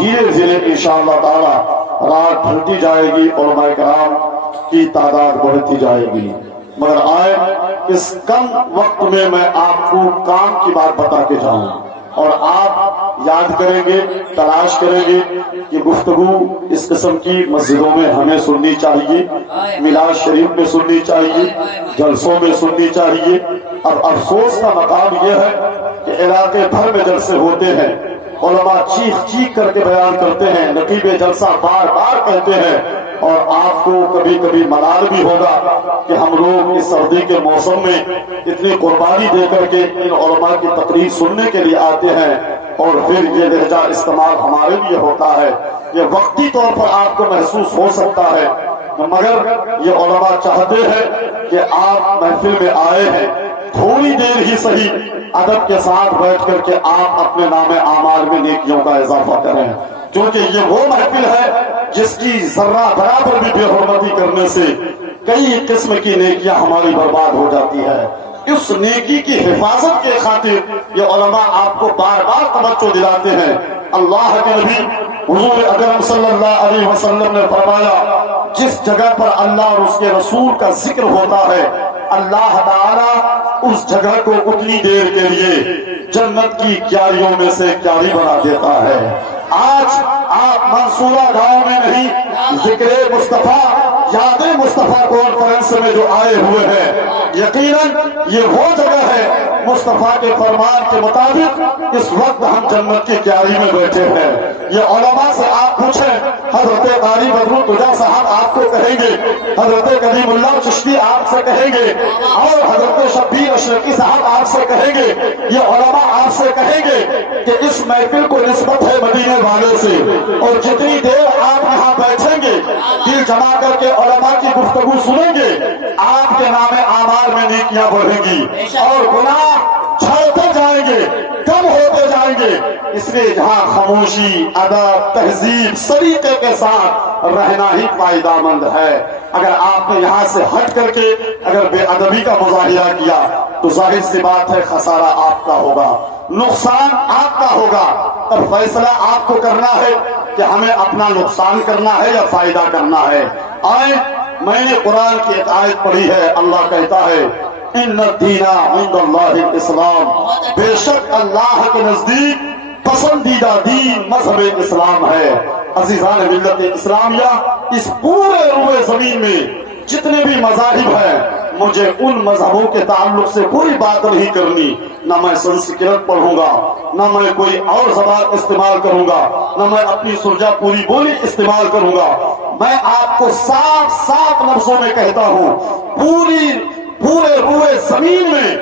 دھیرے دھیرے انشاءاللہ تعالی رات ڈھلتی جائے گی، علماء کرام کی تعداد بڑھتی جائے گی۔ مگر آئے اس کم وقت میں آپ کو کام کی بات بتا کے جاؤں، اور آپ یاد کریں گے، تلاش کریں گے کہ گفتگو اس قسم کی مسجدوں میں ہمیں سننی چاہیے، میلاد شریف میں سننی چاہیے، جلسوں میں سننی چاہیے۔ اب افسوس کا مقام یہ ہے کہ علاقے بھر میں جلسے ہوتے ہیں، علماء چیخ چیخ کر کے بیان کرتے ہیں، نقیب جلسہ بار بار کہتے ہیں، اور آپ کو کبھی کبھی ملال بھی ہوگا کہ ہم لوگ اس سردی کے موسم میں اتنی قربانی دے کر کے ان علماء کی تقریر سننے کے لیے آتے ہیں، اور پھر یہ لہجہ استعمال ہمارے لیے ہوتا ہے۔ یہ وقتی طور پر آپ کو محسوس ہو سکتا ہے، مگر یہ علماء چاہتے ہیں کہ آپ محفل میں آئے ہیں، تھوڑی دیر ہی صحیح ادب کے ساتھ بیٹھ کر کے آپ اپنے نام اعمال میں نیکیوں کا اضافہ کریں، کیونکہ یہ وہ محفل ہے جس کی ذرہ برابر بھی بے حرمتی کرنے سے کئی قسم کی نیکیاں ہماری برباد ہو جاتی ہے۔ اس نیکی کی حفاظت کے خاطر یہ علماء آپ کو بار بار توجہ دلاتے ہیں۔ اللہ کے نبی حضور اکرم صلی اللہ علیہ وسلم نے فرمایا، جس جگہ پر اللہ اور اس کے رسول کا ذکر ہوتا ہے، اللہ تعالیٰ اس جگہ کو اتنی دیر کے لیے جنت کی کیاریوں میں سے کیاری بنا دیتا ہے۔ آج آپ منصورہ گاؤں میں نہیں، ذکر مصطفیٰ، یاد مصطفیٰ کانفرنس میں جو آئے ہوئے ہیں، یقیناً یہ وہ جگہ ہے مصطفیٰ کے فرمان کے مطابق اس وقت ہم جنت کی کیاری میں بیٹھے ہیں۔ یہ علماء سے آپ پوچھیں، حضرت قاری بدر الدجا صاحب آپ کو کہیں گے، حضرت کلیم اللہ چشتی آپ سے کہیں گے، اور حضرت شبیر اشرقی صاحب آپ سے کہیں گے، یہ علماء آپ سے کہیں گے کہ اس محفل کو نسبت ہے مدینے والے سے، اور جتنی دیر آپ یہاں بیٹھیں گے، دل جما کر کے علماء کی گفتگو سنیں گے، آپ کے نام اعمال میں نیکیاں بڑھیں گی اور گناہ چھوڑتے جائیں گے، کم ہوتے جائیں گے۔ اس لیے جہاں خاموشی، ادب، تہذیب، سلیقے کے ساتھ رہنا ہی فائدہ مند ہے۔ اگر آپ نے یہاں سے ہٹ کر کے اگر بے ادبی کا مظاہرہ کیا تو ظاہر سی بات ہے خسارہ آپ کا ہوگا، نقصان آپ کا ہوگا۔ تب فیصلہ آپ کو کرنا ہے کہ ہمیں اپنا نقصان کرنا ہے یا فائدہ کرنا ہے۔ آئیں، میں نے قرآن کی ایک آیت پڑھی ہے، اللہ کہتا ہے، ان الدین عند اللہ الاسلام، بے شک اللہ کے نزدیک پسندیدہ دین مذہب اسلام ہے۔ عزیزان ملت اسلامیہ، اس پورے روئے زمین میں جتنے بھی مذاہب ہیں، مجھے ان مذہبوں کے تعلق سے کوئی بات نہیں کرنی، نہ میں سنسکرت پڑھوں گا، نہ میں کوئی اور زبان استعمال کروں گا، نہ میں اپنی سرجا پوری بولی استعمال کروں گا۔ میں آپ کو صاف صاف لفظوں میں کہتا ہوں، پورے روئے زمین میں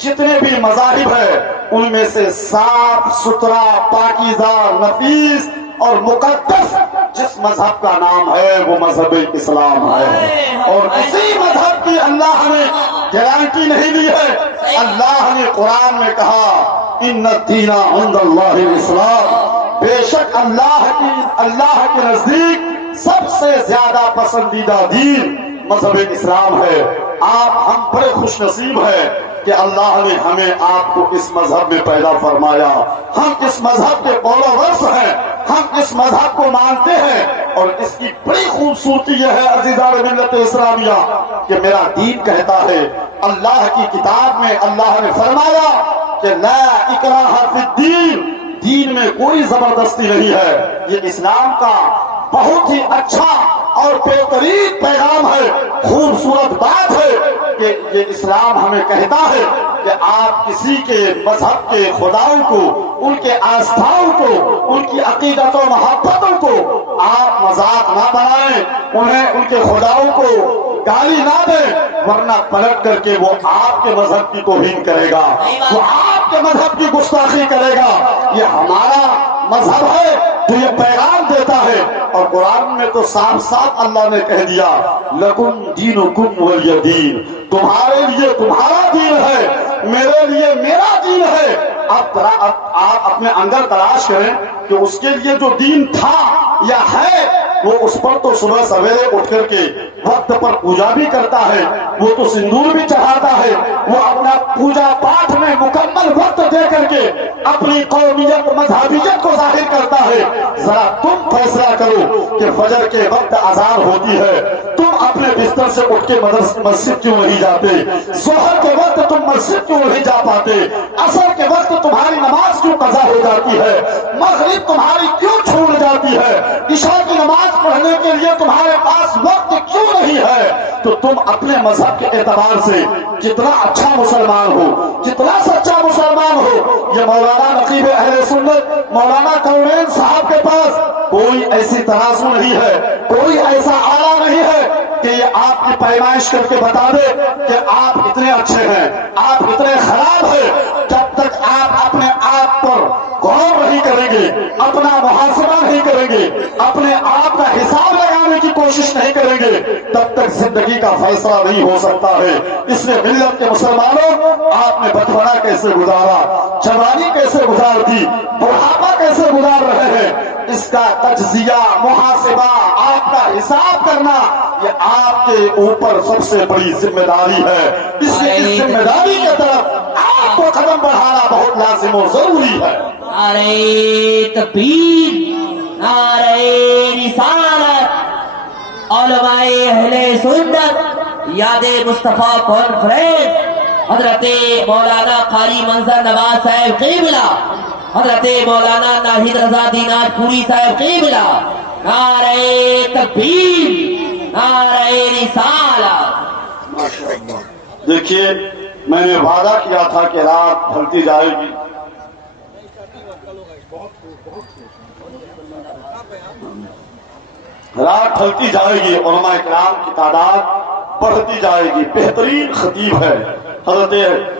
جتنے بھی مذاہب ہیں، ان میں سے صاف ستھرا، پاکیزہ، نفیس اور مقدس جس مذہب کا نام ہے وہ مذہب اسلام ہے، اور اسی مذہب کی اللہ نے گارنٹی نہیں دی ہے۔ اللہ نے قرآن میں کہا، ان الدین عند اللہ الاسلام، بے شک اللہ کے نزدیک سب سے زیادہ پسندیدہ دین مذہب اسلام ہے۔ ہم بڑے خوش نصیب ہیں کہ اللہ نے ہمیں آپ کو اس مذہب میں پیدا فرمایا۔ ہم اس مذہب کے فالوورز ہیں، ہم اس مذہب کو مانتے ہیں، اور اس کی بڑی خوبصورتی یہ ہے عزیزان ملت اسلامیہ کہ میرا دین کہتا ہے، اللہ کی کتاب میں اللہ نے فرمایا کہ لا اکراہ فی الدین، دین میں کوئی زبردستی نہیں ہے۔ یہ اسلام کا بہت ہی اچھا اور بہترین پیغام ہے، خوبصورت بات ہے کہ یہ اسلام ہمیں کہتا ہے کہ آپ کسی کے مذہب کے خداؤں کو، ان کے آستھاؤں کو، ان کی عقیدت و محبتوں کو آپ مذاق نہ بنائیں، ان کے خداؤں کو گالی نہ دیں، ورنہ پلٹ کر کے وہ آپ کے مذہب کی توہین کرے گا، وہ آپ کے مذہب کی گستاخی کرے گا۔ یہ ہمارا مذہب ہے جو یہ پیغام دیتا ہے، اور قرآن میں تو صاف صاف اللہ نے کہہ دیا، لکم دینکم ولی دین، تمہارے لیے تمہارا دین ہے، میرے لیے میرا دین ہے۔ آپ اپنے اندر تلاش کریں کہ اس کے لیے جو دین تھا یا ہے وہ اس پر تو صبح سویرے اٹھ کر کے وقت پر پوجا بھی کرتا ہے، وہ تو سندور بھی چڑھاتا ہے، وہ اپنا پوجا پاٹ میں مکمل وقت دے کر کے اپنی قومیت مذہبیت کو ظاہر کرتا ہے۔ ذرا تم فیصلہ کرو کہ فجر کے وقت اذان ہوتی ہے، تم اپنے بستر سے اٹھ کے مسجد کیوں نہیں جاتے؟ ظہر کے وقت تم مسجد کیوں نہیں جا پاتے؟ عصر کے وقت تمہاری نماز کیوں قضا ہو جاتی ہے؟ مغرب تمہاری کیوں چھوٹ جاتی ہے؟ عشاء کی نماز پڑھنے کے لیے تمہارے پاس وقت کیوں نہیں ہے؟ تو تم اپنے مذہب کے اعتبار سے جتنا اچھا مسلمان ہو، جتنا سچا مسلمان ہو، یہ مولانا نقیب اہل سنت مولانا کونین صاحب کے پاس کوئی ایسی ترازو نہیں ہے، کوئی ایسا آلہ نہیں ہے کہ یہ آپ کی پیمائش کر کے بتا دے کہ آپ اتنے اچھے ہیں، آپ اتنے خراب ہیں۔ جب تک آپ اپنے آپ پر غور نہیں کریں گے، اپنا محاسبہ نہیں کریں گے، اپنے آپ کا حساب لگانے کی کوشش نہیں کریں گے، تب تک زندگی کا فیصلہ نہیں ہو سکتا ہے۔ اس لیے ملت کے مسلمانوں، آپ نے بچپنا کیسے گزارا، جوانی کیسے گزار دی، بڑھاپا کیسے گزار رہے ہیں، اس کا تجزیہ، محاسبہ، آپ کا حساب کرنا، یہ آپ کے اوپر سب سے بڑی ذمہ داری ہے۔ اس لیے اس ذمہ داری کی طرف آپ کو قدم بڑھانا بہت لازم و ضروری ہے۔ نعرہ تکبیر، نعرہ رسالت، علماء اہل سنت، یاد مصطفیٰ کانفرنس، حضرت مولانا قاری منظر نواز صاحب قبلہ، حضرت مولانا ناہید رضا دینار پوری صاحب قبلہ، نعرہ تکبیر، نعرہ رسالت۔ دیکھیے، میں نے وعدہ کیا تھا کہ رات ڈھلتی جائے گی، رات ڈھلتی جائے گی، علماء کرام کی تعداد بڑھتی جائے گی۔ بہترین خطیب ہے حضرت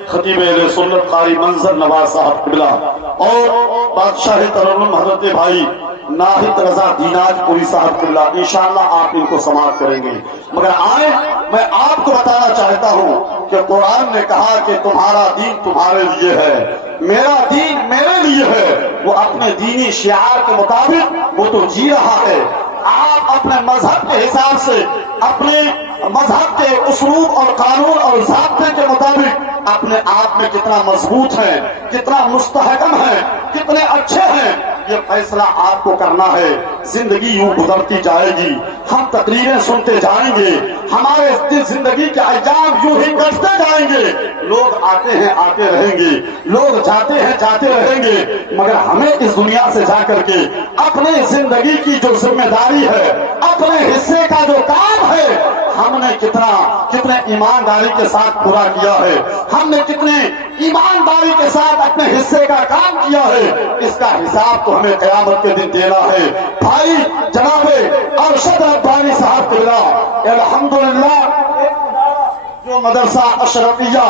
خطیب اہل سنت قاری منظر نواز صاحب قبلہ، اور بادشاہ ترنم حضرت بھائی ناہید رضا دیناج پوری صاحب قبلہ، انشاءاللہ آپ ان کو سماعت کریں گے۔ مگر آئے، میں آپ کو بتانا چاہتا ہوں کہ قرآن نے کہا کہ تمہارا دین تمہارے لیے ہے، میرا دین میرے لیے ہے۔ وہ اپنے دینی شعار کے مطابق وہ تو جی رہا ہے۔ آپ اپنے مذہب کے حساب سے، اپنے مذہب کے اسلوب اور قانون اور ضابطے کے مطابق اپنے آپ میں کتنا مضبوط ہیں، کتنا مستحکم ہیں، کتنے اچھے ہیں، یہ فیصلہ آپ کو کرنا ہے۔ زندگی یوں گزرتی جائے گی، ہم تقریریں سنتے جائیں گے، ہمارے زندگی کے ایام یوں ہی کٹتے جائیں گے۔ لوگ آتے ہیں آتے رہیں گے، لوگ جاتے ہیں جاتے رہیں گے، مگر ہمیں اس دنیا سے جا کر کے اپنی زندگی کی جو ذمہ داری ہے، اپنے حصے کا جو کام ہے، ہم نے کتنے ایمانداری کے ساتھ پورا کیا ہے، ہم نے کتنے ایمانداری کے ساتھ اپنے حصے کا کام کیا ہے، اس کا حساب تو ہمیں قیامت کے دن دینا ہے۔ بھائی جناب ارشد ربانی صاحب قبلہ الحمدللہ جو مدرسہ اشرفیہ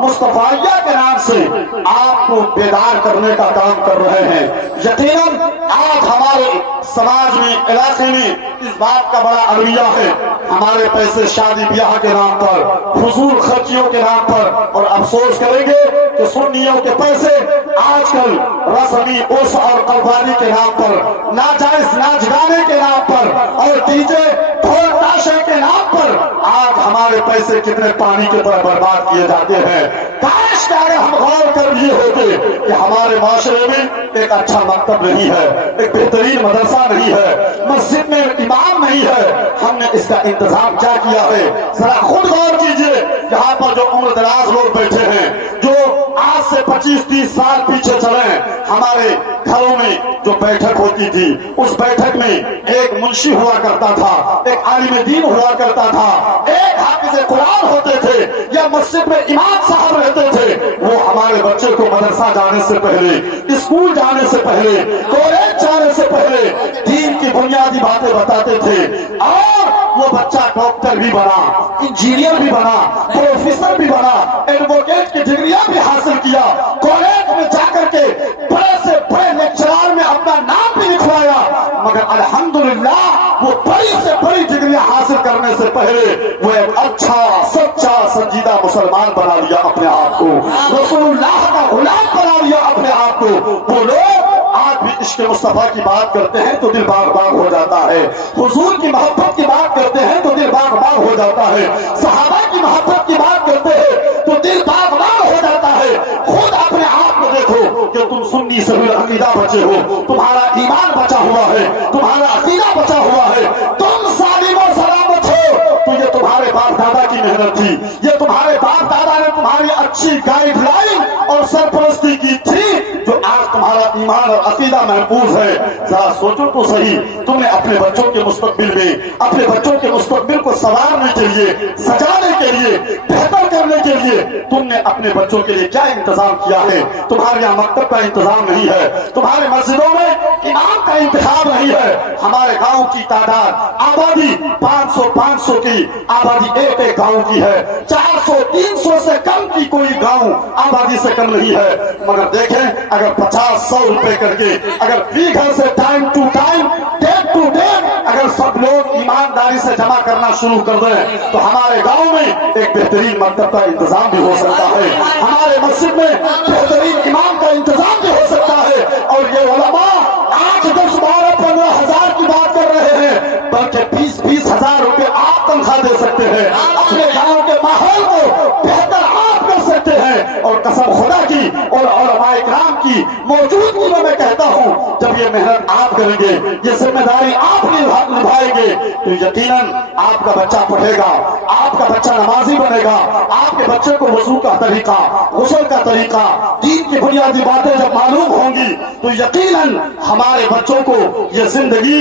مصطفیہ کے نام سے آپ کو بیدار کرنے کا کام کر رہے ہیں، یقیناً آج ہمارے سماج میں، علاقے میں اس بات کا بڑا عرویہ ہے، ہمارے پیسے شادی بیاہ کے نام پر، فضول خرچیوں کے نام پر، اور افسوس کریں گے کہ سنیوں کے پیسے آج کل رسمی عرس اور قربانی کے نام پر، ناجائز ناچ گانے کے نام پر، اور ڈی جے ڈھول تاشے کے نام پر آج ہمارے پیسے کتنے پانی کی طرح برباد کیے جاتے ہیں۔ کاش کہ اگر ہم غور کر لیے ہوتے کہ ہمارے معاشرے میں ایک اچھا مکتب نہیں ہے، ایک بہترین مدرسہ نہیں ہے، مسجد میں امام نہیں ہے، ہم نے اس کا انتظام کیا کیا ہے؟ ذرا خود غور کیجئے۔ یہاں پر جو عمر دراز لوگ بیٹھے ہیں، جو آج سے 25-30 سال پیچھے چلے، ہمارے گھروں میں جو بیٹھک ہوتی تھی، اس بیٹھک میں ایک منشی ہوا کرتا تھا، ایک عالم دین ہوا کرتا تھا، ایک حافظ قرآن ہوتے تھے، یا مسجد میں امام صاحب رہتے تھے۔ وہ ہمارے بچے کو مدرسہ جانے سے پہلے، اسکول جانے سے پہلے، کالج جانے سے پہلے دین کی بنیادی باتیں بتاتے تھے، اور وہ بچہ ڈاکٹر بھی بنا، انجینئر بھی بنا، پروفیسر بھی بنا، ایڈوکیٹ کی ڈگریاں بھی حاصل کیا، کالج میں جا کر کے بڑے سے بڑے لیکچرار میں اپنا نام بھی لکھوایا، مگر الحمدللہ وہ بڑی سے بڑی ڈگری حاصل کرنے سے پہلے وہ ایک اچھا سچا سنجیدہ مسلمان بنا لیا اپنے آپ کو، رسول اللہ کا غلام بنا لیا اپنے آپ کو۔ وہ لوگ آج بھی عشق مصطفیٰ کی بات کرتے ہیں تو دل باغ باغ ہو جاتا ہے، حضور کی محبت کی بات کرتے ہیں تو دل باغ باغ ہو جاتا ہے، صحابہ کی محبت کی بات کرتے ہیں تو دل باغ باغ ہو جاتا ہے۔ خود اپنے آپ کو دیکھو کہ تم سنی صحیح عقیدہ بچے ہو، تمہارا ایمان بچا ہوا ہے، تمہارا عقیدہ بچا ہوا ہے، تم سالم و سلامت ہو، تو یہ تمہارے باپ دادا کی محنت تھی، یہ تمہارے باپ دادا نے تمہاری اچھی گائیڈ لائن اور سرپرستی کی تھی جو آج تمہارا ایمان اور عقیدہ محفوظ ہے۔ ذرا سوچو تو صحیح، تم نے اپنے بچوں کے مستقبل میں، اپنے بچوں کے مستقبل کو سنوارنے کے لیے، سجانے کے لیے، بہتر کرنے کے لیے تم نے اپنے بچوں کے لیے کیا انتظام کیا ہے؟ تمہارے یہاں مکتب کا انتظام نہیں ہے، تمہارے مسجدوں میں امام کا انتخاب نہیں ہے۔ ہمارے گاؤں کی تعداد آبادی 500 کی آبادی ایک گاؤں کی ہے، 400-300 سے کم کی کوئی گاؤں آبادی سے کم نہیں ہے، مگر دیکھیں اگر 50-100 روپے کر کے اگر فی گھر سے time to time, date to date اگر سب لوگ ایمانداری سے جمع کرنا شروع کر دیں تو ہمارے گاؤں میں ایک بہترین مکتب کا انتظام بھی ہو سکتا ہے، ہمارے مسجد میں بہترین امام کا انتظام بھی ہو سکتا ہے۔ اور یہ علماء آج 10-12-15 ہزار کی بات کر رہے ہیں، بلکہ 20-20 ہزار روپے آپ تنخواہ دے سکتے ہیں، اپنے گاؤں کے ماحول کو بہتر آپ کر سکتے ہیں۔ اور قسم خدا کی اور علماء اکرام کی موجودگی میں کہتا ہوں، جب یہ محنت آپ کریں گے، یہ ذمہ داری آپ نبھائیں گے تو یقیناً آپ کا بچہ پڑھے گا، آپ کا بچہ نمازی بنے گا، آپ کے بچے کو وضو کا طریقہ، غسل کا طریقہ، دین کی بنیادی باتیں جب معلوم ہوں گی تو یقیناً ہمارے بچوں کو یہ زندگی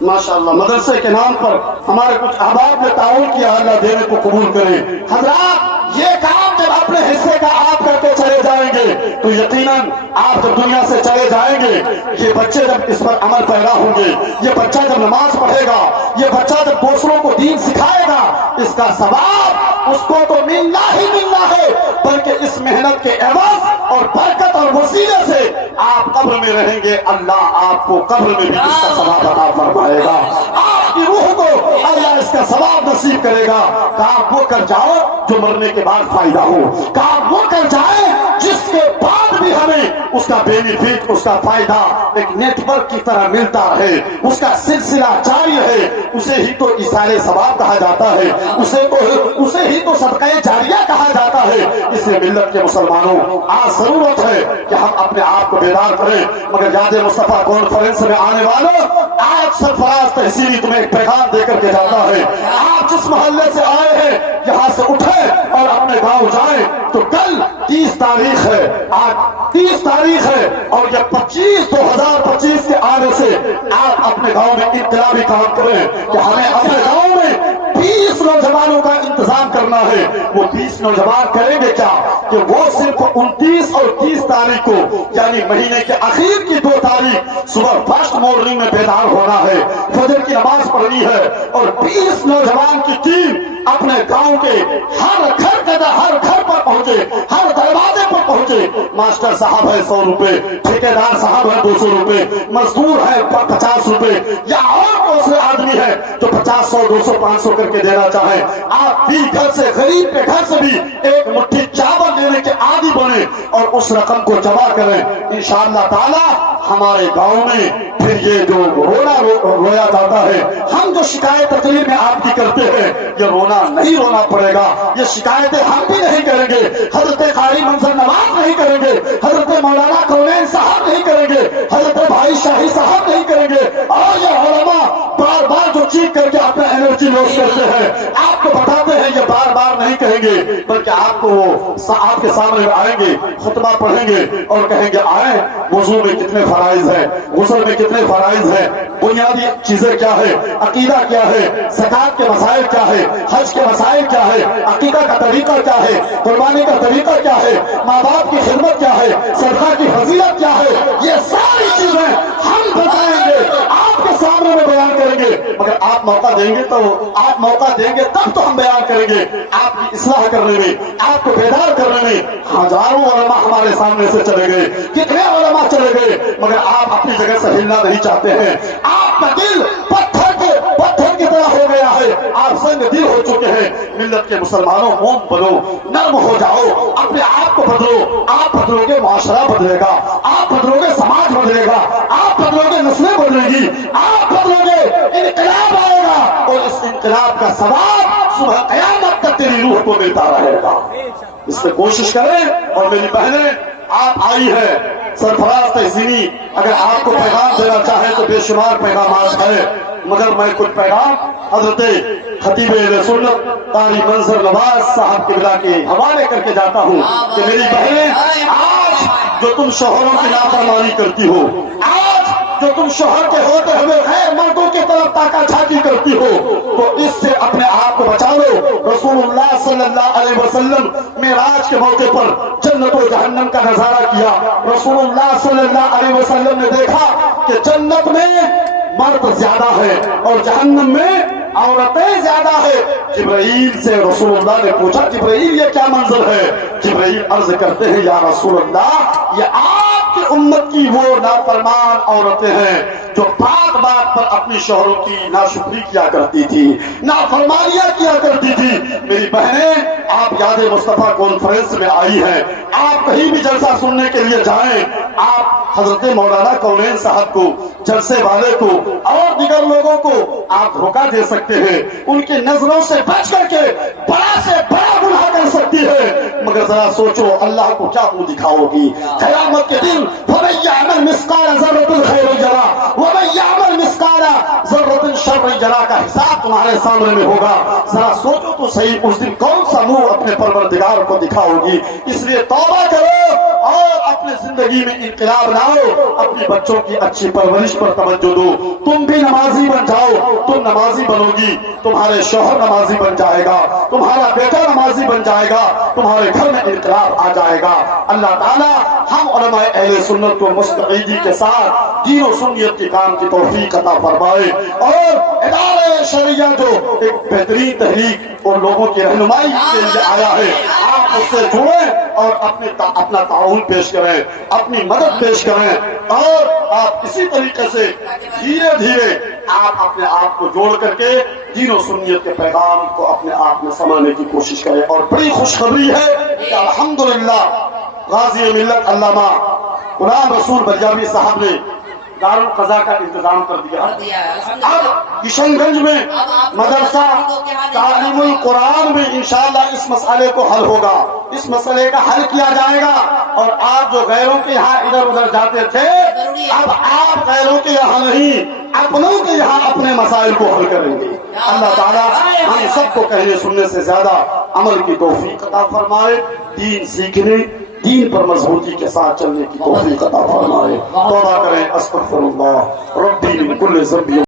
ماشاءاللہ مدرسے کے نام پر ہمارے کچھ احباب نے تعاون کیا، اللہ دینے کو قبول کرے۔ حضرات یہ کام جب اپنے حصے کا آپ کرتے چلے جائیں گے تو یقیناً آپ جب دنیا سے چلے جائیں گے، یہ بچے جب اس پر عمل پیدا ہوں گے، یہ بچہ جب نماز پڑھے گا، یہ بچہ جب دوسروں کو دین سکھائے گا، اس کا ثواب اس کو تو ملنا ہی ملنا ہے، بلکہ اس محنت کے عوض اور برکت اور وسیلے سے آپ قبر میں رہیں گے، اللہ آپ کو قبر میں بھی اس کا ثواب عطا فرمائے گا، آپ کی روح کو اللہ اس کا ثواب نصیب کرے گا۔ کام وہ کر جاؤ جو مرنے کے بعد فائدہ ہو، کام وہ کر جائے جس کے بعد بھی ہمیں اس کا بینیفٹ، اس کا فائدہ ایک نیٹ ورک کی طرح ملتا رہے، اس کا سلسلہ جاری ہے، اسے ہی تو ایثار ثواب کہا جاتا ہے، اسے ہی تو صدقہ جاریہ کہا جاتا ہے۔ اس لیے ملت کے مسلمانوں آج ضرورت ہے کہ ہم اپنے آپ کو بیدار کریں۔ مگر یاد مصطفیٰ کانفرنس میں آنے والوں، آج سرفراز تحصیلی تمہیں ایک پیغام دے کر کے جاتا ہے، آپ جس محلے سے آئے ہیں یہاں سے اٹھیں اور اپنے گاؤں جائیں تو کل 30 تاریخ ہے، آج 30 تاریخ ہے اور یہ 2025 کے آنے سے آپ اپنے گاؤں میں انقلابی کام کریں کہ ہمیں اپنے گاؤں میں 20 نوجوانوں کا انتظام کرنا ہے۔ وہ 20 نوجوان کریں گے کیا کہ وہ صرف 29 اور 30 تاریخ کو یعنی مہینے کے آخر کی 2 تاریخ صبح فرسٹ مارننگ میں بیدار ہونا ہے، فجر کی نماز پڑھنی ہے اور 20 نوجوان کی ٹیم اپنے گاؤں کے ہر گھر پر پہنچے، ہر دروازے پر پہنچے۔ ماسٹر صاحب ہے 100 روپے، ٹھیکیدار صاحب ہے 200 روپے، مزدور ہے 50 روپے، یا اور دوسرے آدمی ہے جو 50 100 200 500 کر کے دینا چاہیں، آپ بھی گھر سے غریب کے گھر سے بھی ایک مٹھی چاول لینے کے عادی بنے اور اس رقم کو جمع کریں۔ انشاءاللہ تعالی ہمارے گاؤں میں پھر یہ جو رویا جاتا ہے، ہم جو شکایت تقریر میں آپ کی کرتے ہیں، یہ رونا نہیں رونا پڑے گا، یہ شکایتیں ہم بھی نہیں کریں گے، حضرت قاری منظر نواز نہیں کریں گے، حضرت مولانا کونین صاحب نہیں کریں گے، حضرت بھائی شاہی صاحب نہیں کریں گے، اور یہ علماء بار بار جو چیخ کر کے اپنا انرجی لوس کرتے ہیں آپ کو بتاتے ہیں، یہ بار بار نہیں کہیں گے، بلکہ آپ کو وہ آپ کے سامنے آئیں گے، خطبہ پڑھیں گے اور کہیں گے آئیں وضو میں کتنے فرائض ہیں، غسل میں کتنے فرائض ہیں، بنیادی چیزیں کیا ہے، عقیدہ کیا ہے، زکات کے مسائل کیا ہے، حج کے مسائل کیا ہے، عقیدہ کا طریقہ کیا ہے، قربانی کا طریقہ کیا ہے، ماں باپ کی خدمت کیا ہے، صدقہ کی فضیلت کیا ہے، یہ ساری چیزیں ہم بتائیں گے، آپ کے سامنے میں بیان کریں گے، مگر آپ موقع دیں گے تب تو ہم بیان کریں گے. آپ کی اصلاح کرنے میں, آپ کو بیدار کرنے میں ہزاروں علماء ہمارے سامنے سے چلے گئے, کتنے علماء چلے گئے, مگر آپ اپنی جگہ سے ہلنا نہیں چاہتے ہیں. آپ کا دل پتھر کی طرح ہو گیا ہے, آپ سنگ دل ہو چکے ہیں. ملت کے مسلمانوں موم بنو, نرم ہو جاؤ, اپنے آپ کو بدلو. آپ بدلو گے معاشرہ بدلے گا, آپ بدلو گے سماج بدلے گا, آپ بدلو گے نسلیں بدلے گی, آپ بدلو گے انقلاب آئے گا, اور اس انقلاب کا ثواب صبح قیامت تک تیری روح کو ملتا رہے گا. اس میں کوشش کریں. اور میری بہنیں, آپ آئی ہے سرفراز تحسینی, اگر آپ کو پیغام دینا چاہیں تو بے شمار پیغامات ہیں, مگر میں کچھ پیغام حضرت خطیب اہل سنت قاری منظر نواز صاحب قبلہ کے حوالے کر کے جاتا ہوں کہ میری بہنیں, آج جو تم شوہروں کی نافرمانی کرتی ہو, آج جو تم شوہر کے ہوتے ہوئے غیر مردوں کی طرف تاکا چھاکی کرتی ہو, تو اس سے اپنے آپ کو بچا لو. رسول اللہ صلی اللہ علیہ وسلم معراج کے موقع پر جنت و جہنم کا نظارہ کیا. رسول اللہ صلی اللہ علیہ وسلم نے دیکھا کہ جنت میں مرد زیادہ ہے اور جہنم میں عورتیں زیادہ ہے. جبرائیل سے رسول اللہ نے پوچھا, جبرائیل یہ کیا منظر ہے؟ جبرائیل عرض کرتے ہیں, یا رسول اللہ, یہ آپ کی امت کی وہ نافرمان عورتیں ہیں جو بات بات پر اپنی شوہروں کی ناشکری کیا کرتی تھی, نافرمانیاں کیا کرتی تھی. میری بہنیں, آپ یاد مصطفیٰ کانفرنس میں آئی ہیں, آپ کہیں بھی جلسہ سننے کے لیے جائیں, آپ حضرت مولانا کونین صاحب کو, جلسے والے کو اور دیگر لوگوں کو آپ دھوکہ دے سکتے ہیں, ان کی نظروں سے بچ کر کے بڑا سے بڑا گناہ کر سکتی ہے. مگر ذرا سوچو, اللہ کو کیا منہ دکھاؤ گی قیامت کے دن؟ فَمَن يَعْمَلْ مِثْقَالَ ذَرَّةٍ خَيْرًا يَرَهُ وَمَن يَعْمَلْ مِثْقَالَ ذَرَّةٍ شَرًّا يَرَهُ کا حساب تمہارے سامنے میں ہوگا. ذرا سوچو تو صحیح, اس دن کون سا منہ اپنے پروردگار کو دکھاؤ گی؟ اس لیے توبہ کرو اور اپنے زندگی میں انقلاب لاؤ, اپنے بچوں کی اچھی پرورش پر توجہ دو. تم بھی نمازی بن جاؤ, تم نمازی بنو گی, تمہارے شوہر نمازی بن جائے گا, تمہارا بیٹا نمازی بن جائے گا, تمہارے گھر میں انقلاب آ جائے گا. اللہ تعالیٰ ہم علماء اہل سنت کو مستقیدی کے ساتھ دین و سنیت کے کام کی توفیق عطا فرمائے, اور ادارہ شریعہ جو ایک بہترین تحریک اور لوگوں کی رہنمائی کے لیے آیا ہے, آپ اس سے جڑیں اور اپنا تعاون پیش کریں, اپنی مدد پیش کریں, اور آپ اسی طریقے سے دھیرے دھیرے آپ اپنے آپ کو جوڑ کر کے دین و سنیت کے پیغام کو اپنے آپ میں سمانے کی کوشش کریں. اور بڑی خوشخبری ہے کہ الحمدللہ غازی ملت علامہ غلام رسول بلیاوی صاحب نے دارالقضا کا انتظام کر دیا. اب کشن گنج میں مدرسہ تعلیم القرآن میں انشاءاللہ اس مسئلے کو حل ہوگا, اس مسئلے کا حل کیا جائے گا. اور آپ جو غیروں کے یہاں ادھر ادھر جاتے تھے, اب آپ غیروں کے یہاں نہیں, اپنوں کے یہاں اپنے مسائل کو حل کریں گے. اللہ تعالیٰ ہم سب کو کہنے سننے سے زیادہ عمل کی توفیق عطا فرمائے, دین سیکھنے, دین پر مضبوطی کے ساتھ چلنے کی توفیق عطا فرمائے. توبہ کریں, استغفر اللہ ربی من کل ذنب.